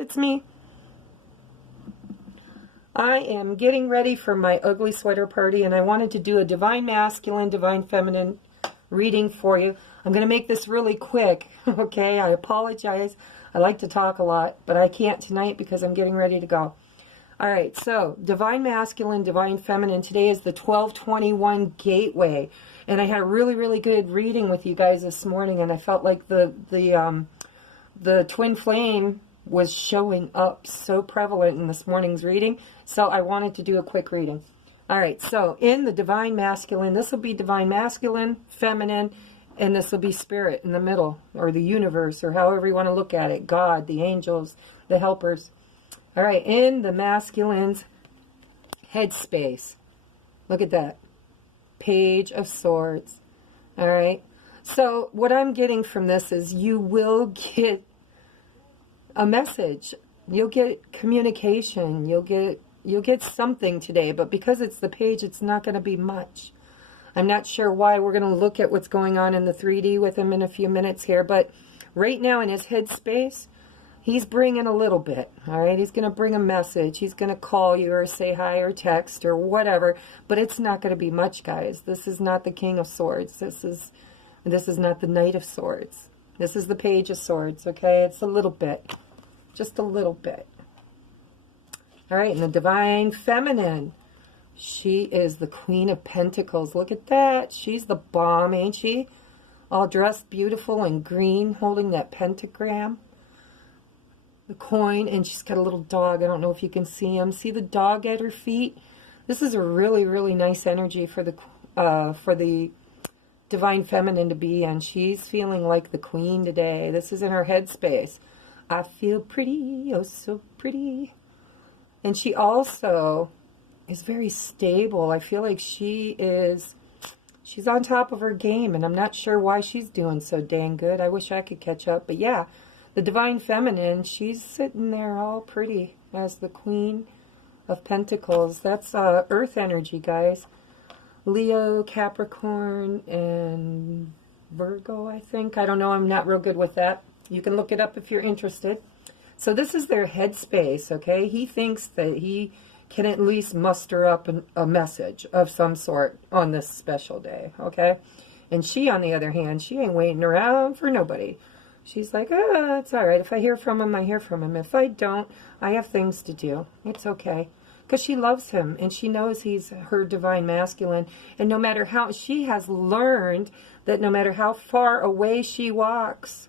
it's me. I am getting ready for my ugly sweater party, and I wanted to do a Divine Masculine, Divine Feminine reading for you. I'm going to make this really quick, okay? I apologize. I like to talk a lot, but I can't tonight because I'm getting ready to go. All right, so Divine Masculine, Divine Feminine. Today is the 1221 Gateway, and I had a really, really good reading with you guys this morning, and I felt like the twin flame was showing up so prevalent in this morning's reading, so I wanted to do a quick reading. All right, so in the Divine Masculine, this will be Divine Masculine, Feminine, and this will be Spirit in the middle, or the universe, or however you want to look at it, God, the angels, the helpers. All right, in the masculine's headspace, look at that, Page of Swords. All right, so what I'm getting from this is you will get a message, you'll get communication, you'll get something today, but because it's the page, it's not going to be much. I'm not sure why. We're going to look at what's going on in the 3D with him in a few minutes here, but right now in his headspace, he's bringing a little bit, all right? He's going to bring a message. He's going to call you or say hi or text or whatever, but it's not going to be much, guys. This is not the King of Swords. This is not the Knight of Swords. This is the Page of Swords, okay? It's a little bit, just a little bit. All right, and the Divine Feminine, she is the Queen of Pentacles. Look at that. She's the bomb, ain't she? All dressed beautiful in green, holding that pentagram. The coin, and she's got a little dog. I don't know if you can see him. See the dog at her feet? This is a really, really nice energy for the Divine Feminine to be in. She's feeling like the queen today. This is in her headspace. I feel pretty, oh so pretty. And she also is very stable. I feel like she's on top of her game, and I'm not sure why she's doing so dang good. I wish I could catch up, but yeah, the Divine Feminine, she's sitting there all pretty as the Queen of Pentacles. That's Earth energy, guys. Leo, Capricorn, and Virgo, I think. I don't know. I'm not real good with that. You can look it up if you're interested. So this is their headspace, okay? He thinks that he can at least muster up a message of some sort on this special day, okay? And she, on the other hand, she ain't waiting around for nobody. She's like, it's all right. If I hear from him, I hear from him. If I don't, I have things to do. It's okay. Because she loves him, and she knows he's her Divine Masculine. And no matter how, she has learned that no matter how far away she walks,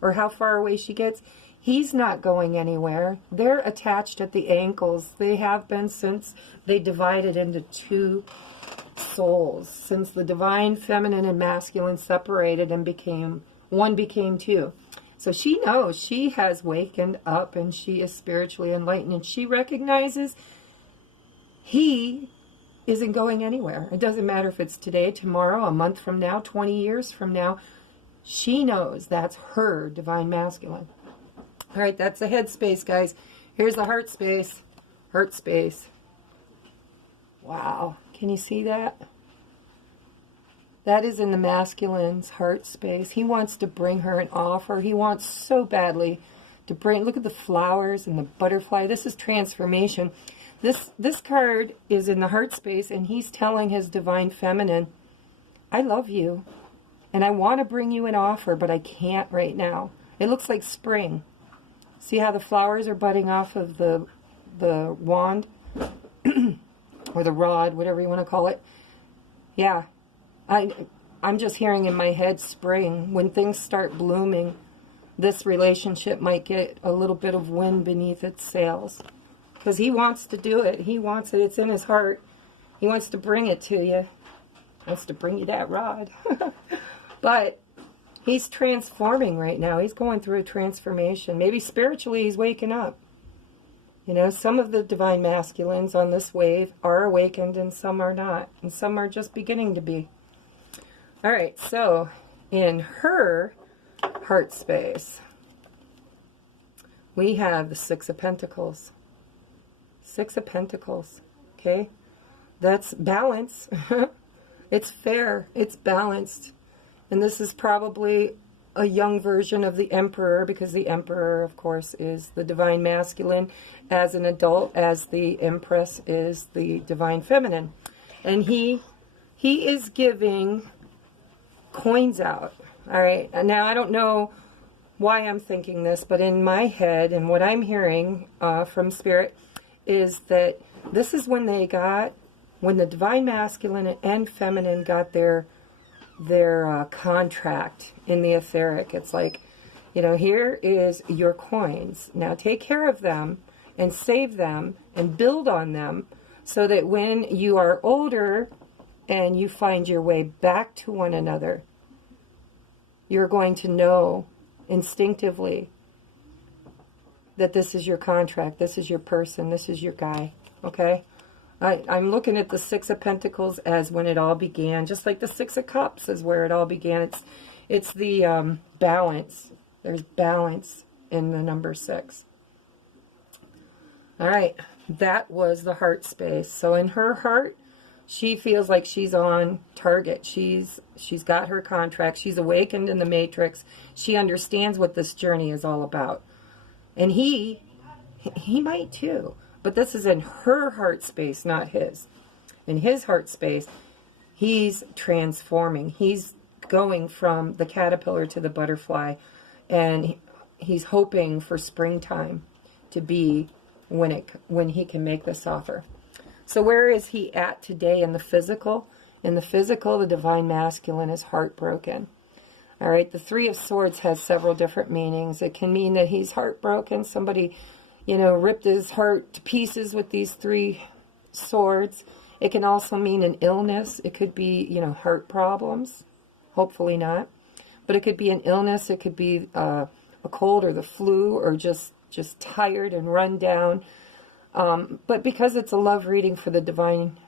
or how far away she gets, he's not going anywhere. They're attached at the ankles. They have been since they divided into two souls. Since the Divine Feminine and Masculine separated and one became two. So she knows she has wakened up and she is spiritually enlightened, and she recognizes he isn't going anywhere. It doesn't matter if it's today, tomorrow, a month from now, 20 years from now. She knows that's her Divine Masculine. All right, that's the headspace, guys. Here's the heart space. Heart space. Wow. Can you see that? That is in the masculine's heart space. He wants to bring her an offer. He wants so badly to bring... Look at the flowers and the butterfly. This is transformation. This card is in the heart space, and he's telling his Divine Feminine, I love you, and I want to bring you an offer, but I can't right now. It looks like spring. See how the flowers are budding off of the wand? Or the rod, whatever you want to call it. Yeah. I'm just hearing in my head spring. When things start blooming, this relationship might get a little bit of wind beneath its sails. Because he wants to do it. He wants it. It's in his heart. He wants to bring it to you. He wants to bring you that rod. But he's transforming right now. He's going through a transformation. Maybe spiritually he's waking up. You know, some of the Divine Masculines on this wave are awakened and some are not. And some are just beginning to be. All right, so in her heart space, we have the Six of Pentacles. Six of Pentacles, okay? That's balance. It's fair. It's balanced. And this is probably a young version of the Emperor, because the Emperor, of course, is the divine masculine as an adult, as the Empress is the divine feminine. And he is giving coins out. All right. And now I don't know why I'm thinking this, but in my head and what I'm hearing from Spirit is that this is when the divine masculine and feminine got their contract in the etheric. It's like, you know, here is your coins. Now take care of them and save them and build on them so that when you are older and you find your way back to one another, you're going to know instinctively that this is your contract, this is your person, this is your guy, okay? I'm looking at the Six of Pentacles as when it all began, just like the Six of Cups is where it all began. It's the balance. There's balance in the number 6. All right, that was the heart space. So in her heart, she feels like she's on target. She's got her contract. She's awakened in the matrix. She understands what this journey is all about. And he might too. But this is in her heart space, not his. In his heart space, he's transforming. He's going from the caterpillar to the butterfly. And he's hoping for springtime to be when he can make this offer. So where is he at today in the physical? In the physical, the divine masculine is heartbroken. All right, the Three of Swords has several different meanings. It can mean that he's heartbroken. Somebody, you know, ripped his heart to pieces with these 3 swords. It can also mean an illness. It could be, you know, heart problems. Hopefully not. But it could be an illness. It could be a cold or the flu, or just tired and run down. But because it's a love reading for the divine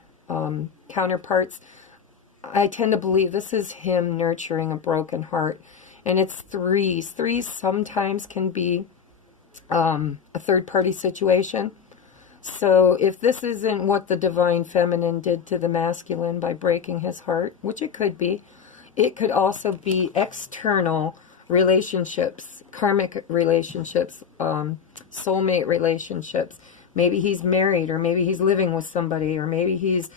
counterparts, I tend to believe this is him nurturing a broken heart. And it's threes. Threes sometimes can be a third-party situation. So if this isn't what the divine feminine did to the masculine by breaking his heart, which it could be, it could also be external relationships, karmic relationships, soulmate relationships. Maybe he's married, or maybe he's living with somebody, or maybe he's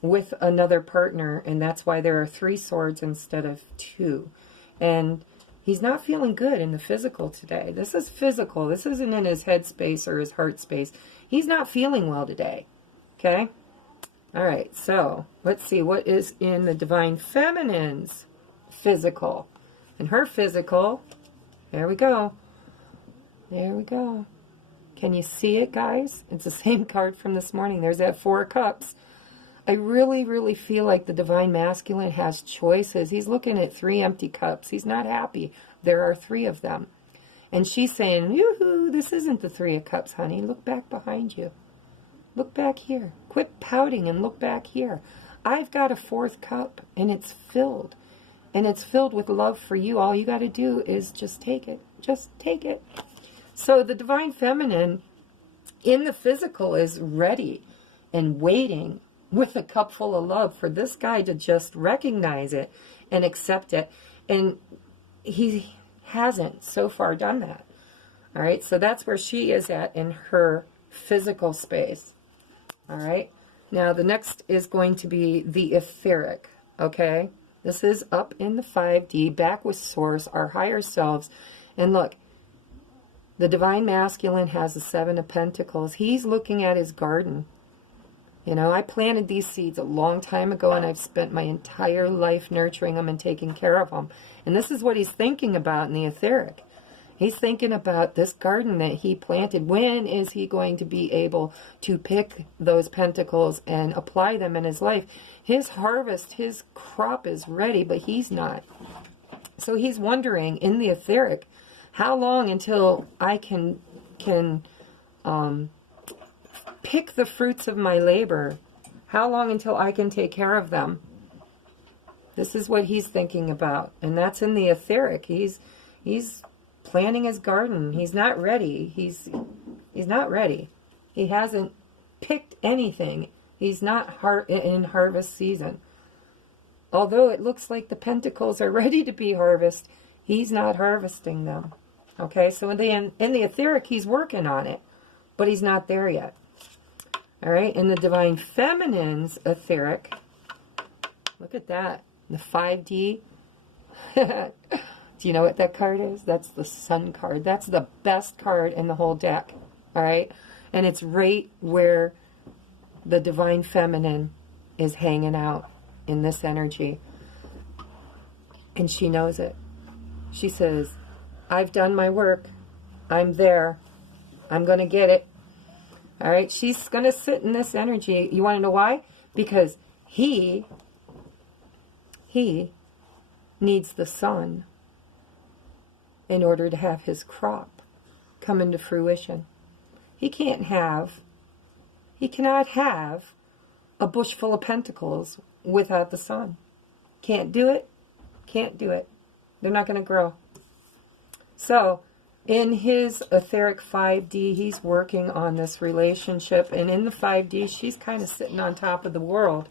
with another partner, and that's why there are 3 swords instead of 2. And he's not feeling good in the physical today. This is physical. This isn't in his head space or his heart space. He's not feeling well today. Okay? All right, so let's see what is in the divine feminine's physical. And her physical, there we go. There we go. Can you see it, guys? It's the same card from this morning. There's that 4 of Cups. I really, really feel like the divine masculine has choices. He's looking at 3 empty cups. He's not happy. There are 3 of them. And she's saying, yoo-hoo, this isn't the 3 of Cups, honey. Look back behind you. Look back here. Quit pouting and look back here. I've got a 4th cup, and it's filled. And it's filled with love for you. All you got to do is just take it. Just take it. So the divine feminine in the physical is ready and waiting with a cup full of love for this guy to just recognize it and accept it. And he hasn't so far done that. All right, so that's where she is at in her physical space. All right, now the next is going to be the etheric, okay? This is up in the 5D, back with Source, our higher selves. And look, the divine masculine has the 7 of Pentacles. He's looking at his garden. You know, I planted these seeds a long time ago, and I've spent my entire life nurturing them and taking care of them. And this is what he's thinking about in the etheric. He's thinking about this garden that he planted. When is he going to be able to pick those pentacles and apply them in his life? His harvest, his crop is ready, but he's not. So he's wondering in the etheric, how long until I can pick the fruits of my labor? How long until I can take care of them? This is what he's thinking about, and that's in the etheric. He's planting his garden. He's not ready. He's not ready. He hasn't picked anything. He's not in harvest season. although it looks like the pentacles are ready to be harvested, he's not harvesting them. Okay, so in the etheric, he's working on it, but he's not there yet. All right, in the Divine Feminine's etheric, look at that, the 5D. Do you know what that card is? That's the Sun card. That's the best card in the whole deck. All right, and it's right where the Divine Feminine is hanging out in this energy. And she knows it. She says, I've done my work. I'm there. I'm going to get it. All right, she's going to sit in this energy. You want to know why? Because he needs the sun in order to have his crop come into fruition. He cannot have a bush full of pentacles without the sun. Can't do it. Can't do it. They're not going to grow. So, in his etheric 5D, he's working on this relationship. And in the 5D, she's kind of sitting on top of the world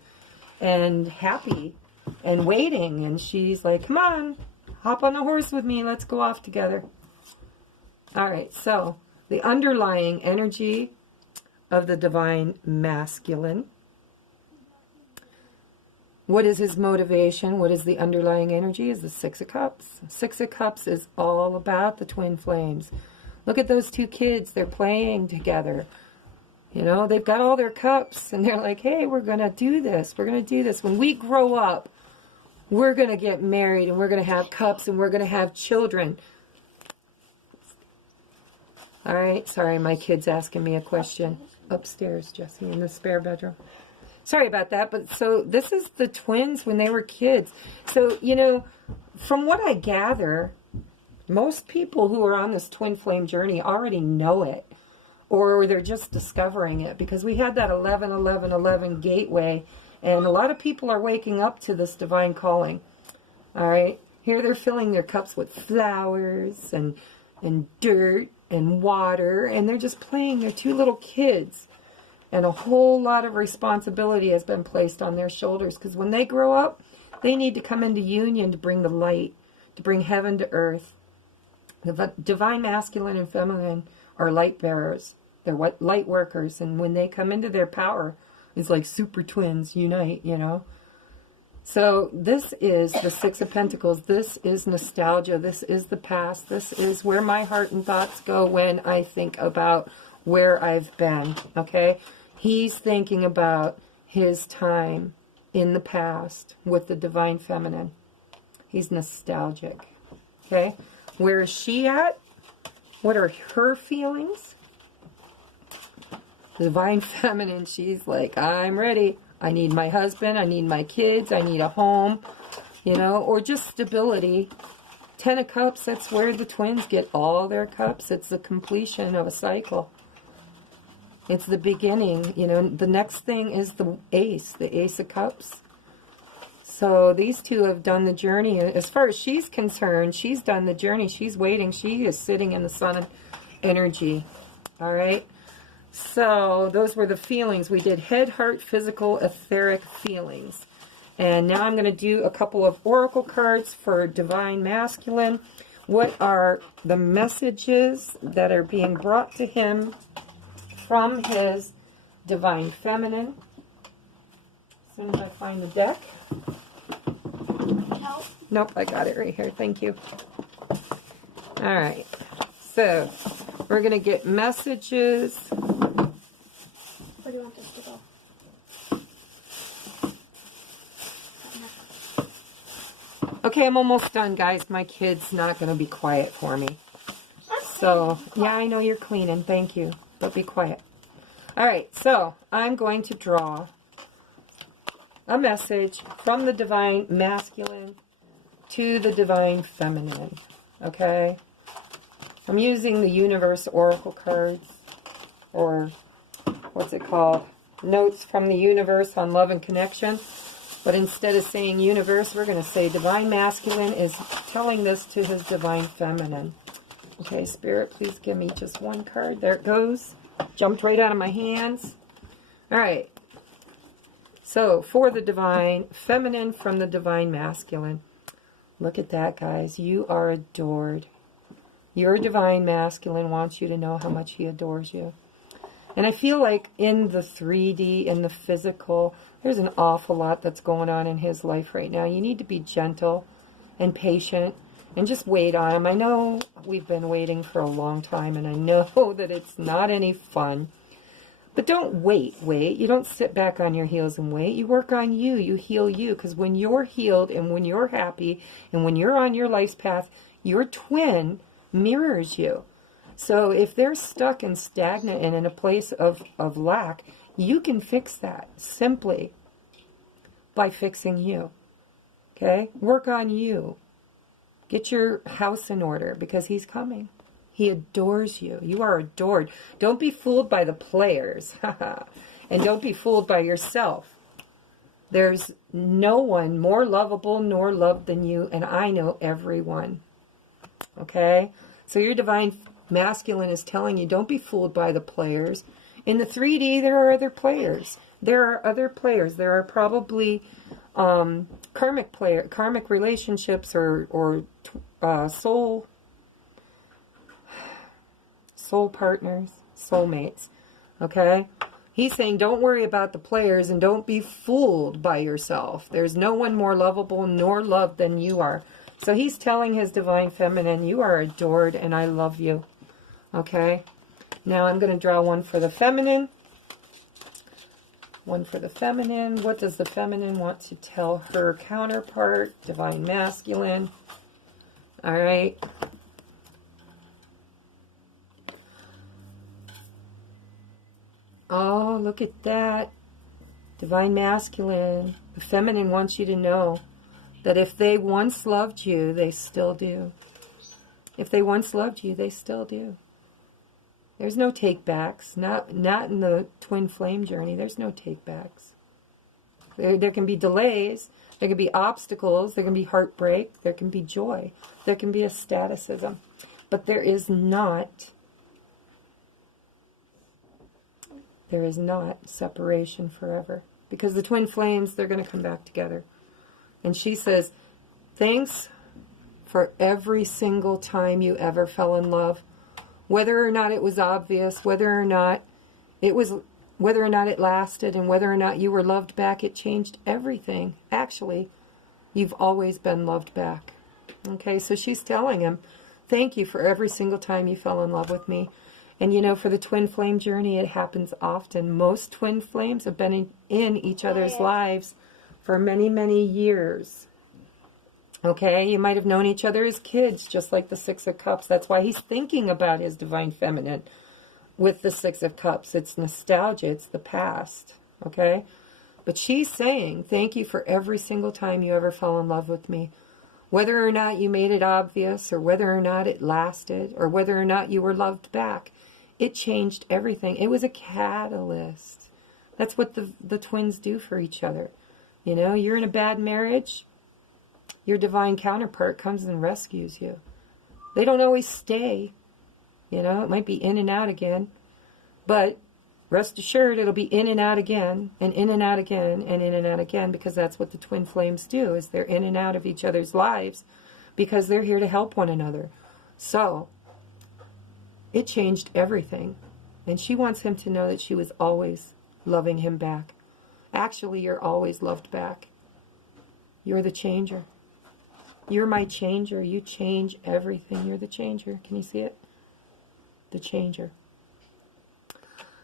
and happy and waiting. And she's like, come on, hop on a horse with me. Let's go off together. All right, so the underlying energy of the Divine Masculine. What is his motivation? What is the underlying energy? Is the Six of Cups. Six of Cups is all about the twin flames. Look at those two kids. They're playing together. You know, they've got all their cups, and they're like, hey, we're going to do this. We're going to do this. When we grow up, we're going to get married, and we're going to have cups, and we're going to have children. All right. Sorry, my kid's asking me a question. Upstairs, Jesse, in the spare bedroom. Sorry about that, but so this is the twins when they were kids. So, you know, from what I gather, most people who are on this twin flame journey already know it, or they're just discovering it, because we had that 11-11-11 gateway, and a lot of people are waking up to this divine calling. All right, here they're filling their cups with flowers and dirt and water, and they're just playing. They're two little kids. And a whole lot of responsibility has been placed on their shoulders, because when they grow up, they need to come into union to bring the light, to bring heaven to earth. The Divine Masculine and Feminine are light bearers. They're light workers. And when they come into their power, it's like super twins unite, you know. So this is the Six of Pentacles. This is nostalgia. This is the past. This is where my heart and thoughts go when I think about where I've been, okay? He's thinking about his time in the past with the Divine Feminine. He's nostalgic, okay? Where is she at? What are her feelings? The Divine Feminine, she's like, I'm ready. I need my husband. I need my kids. I need a home, you know, or just stability. 10 of Cups, that's where the twins get all their cups. It's the completion of a cycle. It's the beginning, you know. The next thing is the Ace of Cups. So these two have done the journey. As far as she's concerned, she's done the journey. She's waiting. She is sitting in the sun energy. All right. So those were the feelings. We did head, heart, physical, etheric feelings. And now I'm going to do a couple of oracle cards for Divine Masculine. What are the messages that are being brought to him from his Divine Feminine? As soon as I find the deck. Nope, I got it right here. Thank you. All right. So, we're going to get messages. Where do you want this to go? Okay, I'm almost done, guys. My kid's not going to be quiet for me. So, yeah, I know you're cleaning. Thank you. But be quiet. All right, so I'm going to draw a message from the Divine Masculine to the Divine Feminine. Okay? I'm using the Universe Oracle cards, or what's it called? Notes from the Universe on Love and Connection. But instead of saying Universe, we're going to say Divine Masculine is telling this to his Divine Feminine. Okay, Spirit, please give me just one card. There it goes. Jumped right out of my hands. All right. So, for the divine feminine from the divine masculine. Look at that, guys. You are adored. Your divine masculine wants you to know how much he adores you. And I feel like in the 3D, in the physical, there's an awful lot that's going on in his life right now. You need to be gentle and patient and just wait on him. I know we've been waiting for a long time, and I know that it's not any fun. But don't wait. You don't sit back on your heels and wait. You work on you. You heal you. Because when you're healed and when you're happy and when you're on your life's path, your twin mirrors you. So if they're stuck and stagnant and in a place of lack, you can fix that simply by fixing you. Okay? Work on you. Get your house in order because he's coming. He adores you. You are adored. Don't be fooled by the players. And don't be fooled by yourself. There's no one more lovable nor loved than you, and I know everyone. Okay? So your divine masculine is telling you, don't be fooled by the players. In the 3D, there are other players. There are other players. There are probably karmic relationships or soul partners, soulmates. Okay? He's saying, don't worry about the players and don't be fooled by yourself. There's no one more lovable nor loved than you are. So he's telling his divine feminine, you are adored and I love you. Okay? Now I'm going to draw one for the feminine. One for the feminine. What does the feminine want to tell her counterpart, divine masculine? All right. Oh, look at that. Divine masculine. The feminine wants you to know that if they once loved you, they still do. If they once loved you, they still do. There's no take-backs. Not in the twin flame journey. There's no take-backs. There can be delays. There can be obstacles. There can be heartbreak. There can be joy. There can be ecstaticism. But there is not separation forever. Because the twin flames, they're going to come back together. And she says, thanks for every single time you ever fell in love. Whether or not it was obvious, whether or not it lasted, and whether or not you were loved back, it changed everything. Actually, you've always been loved back. Okay, so she's telling him, thank you for every single time you fell in love with me. And you know, for the twin flame journey, it happens often. Most twin flames have been in each other's lives for many, many years. Okay, you might have known each other as kids, just like the Six of Cups. That's why he's thinking about his divine feminine with the Six of Cups. It's nostalgia, it's the past. Okay, but she's saying, thank you for every single time you ever fell in love with me. Whether or not you made it obvious, or whether or not it lasted, or whether or not you were loved back, it changed everything. It was a catalyst. That's what the twins do for each other. You know, you're in a bad marriage, your divine counterpart comes and rescues you. They don't always stay. You know, it might be in and out again. But rest assured, it'll be in and out again, and in and out again, and in and out again, because that's what the twin flames do, is they're in and out of each other's lives, because they're here to help one another. So, it changed everything. And she wants him to know that she was always loving him back. Actually, you're always loved back. You're the changer. You're my changer. You change everything. You're the changer. Can you see it? The changer.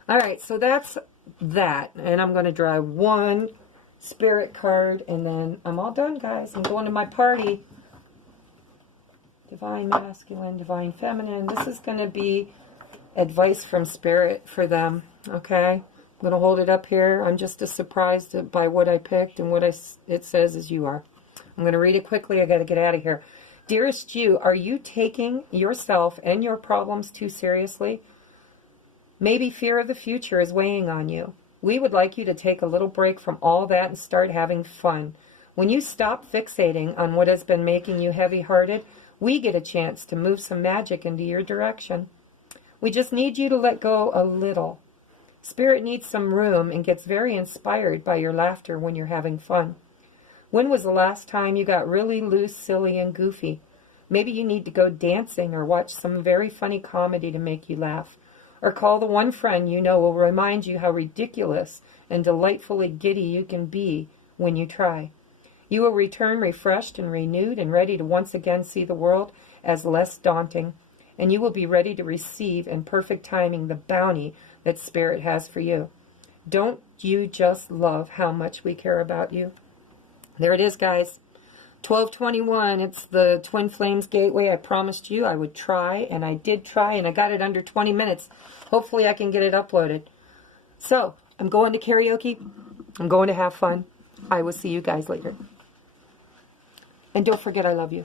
All right, so that's that. And I'm going to draw one spirit card, and then I'm all done, guys. I'm going to my party. Divine masculine, divine feminine. This is going to be advice from spirit for them, okay? I'm going to hold it up here. I'm just as surprised by what I picked and what it says as you are. I'm going to read it quickly. I got to get out of here. Dearest you, are you taking yourself and your problems too seriously? Maybe fear of the future is weighing on you. We would like you to take a little break from all that and start having fun. When you stop fixating on what has been making you heavy-hearted, we get a chance to move some magic into your direction. We just need you to let go a little. Spirit needs some room and gets very inspired by your laughter when you're having fun. When was the last time you got really loose, silly, and goofy? Maybe you need to go dancing or watch some very funny comedy to make you laugh. Or call the one friend you know will remind you how ridiculous and delightfully giddy you can be when you try. You will return refreshed and renewed and ready to once again see the world as less daunting. And you will be ready to receive in perfect timing the bounty that Spirit has for you. Don't you just love how much we care about you? There it is, guys. 1221, it's the Twin Flames Gateway. I promised you I would try, and I did try, and I got it under 20 minutes. Hopefully I can get it uploaded. So, I'm going to karaoke. I'm going to have fun. I will see you guys later. And don't forget I love you.